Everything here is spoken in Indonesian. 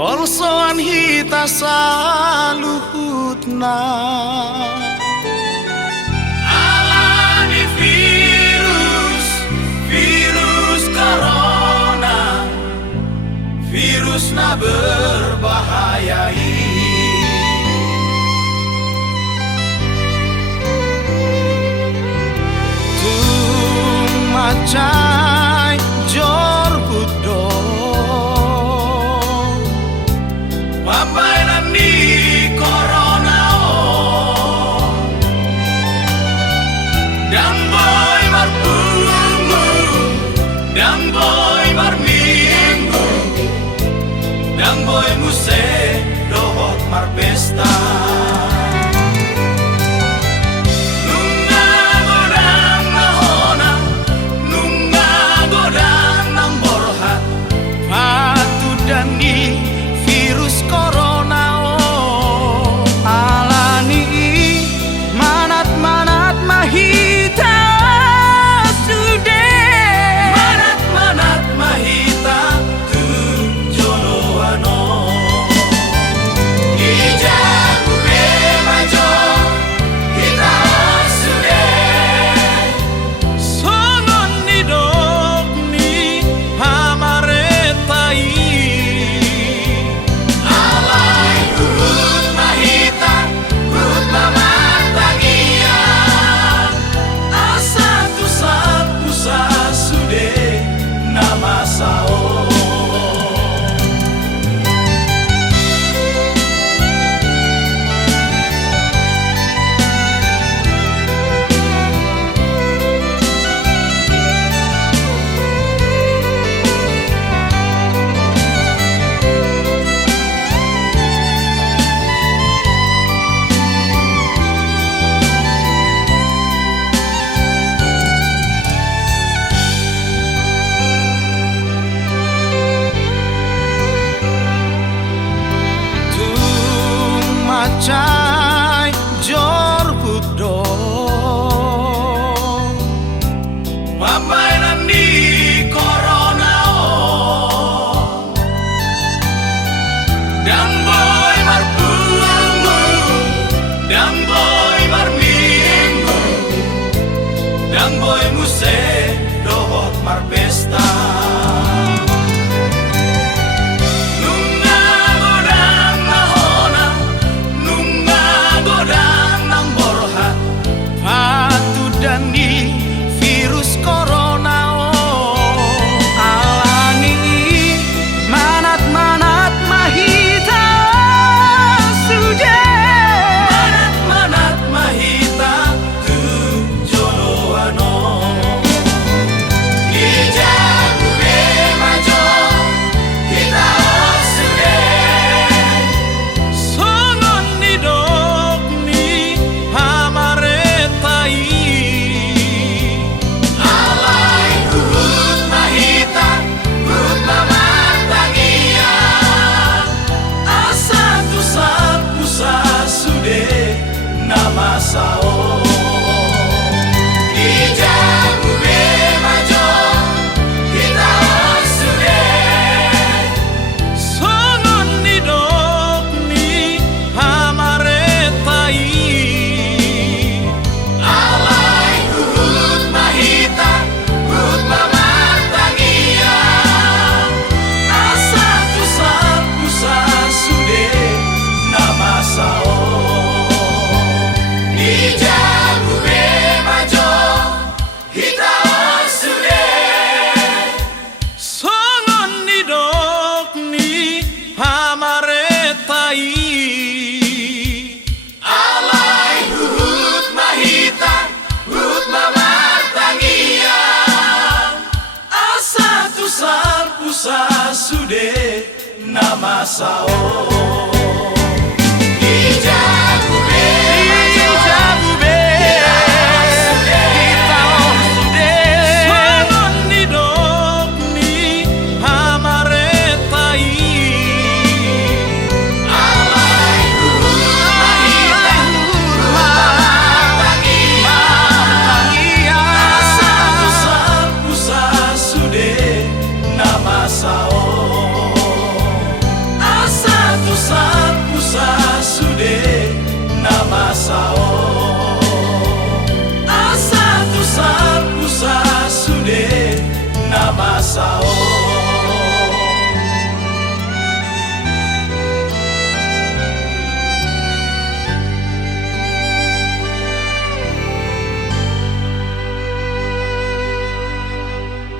Olsoan hita saluhutna alami virus corona, virusna berbahaya tung macai jor budo mabainan di corona dan boy marpungu dan boy marminggu dan boy muse dohot marpesta nunga godang nahona nunga godang namborhat patu dani virus corona alani manat mahita sudah manat mahita tu joloano ijabu bemajo kita sudah songon nidok ni hamaretai macai jor budo mabainan di corona dan boy marpungu dan boy marminggu dan boy muse dohot marpesta dani virus corona alani manat mahita sudah manat mahita tu joloano ijabu bemajo kita sudah songon nidok ni hamaretai sao ijabu bemajo kita sudah songon nidok ni hamaretai alai hut mahita hut mamatangia asa tusap pusa sude nama sao ijabu bemajo kita sudah songon nidok ni hamaretai alai hut mahita hut mamartangia asa tusar pusa sude nama sao ijabu sao asa sao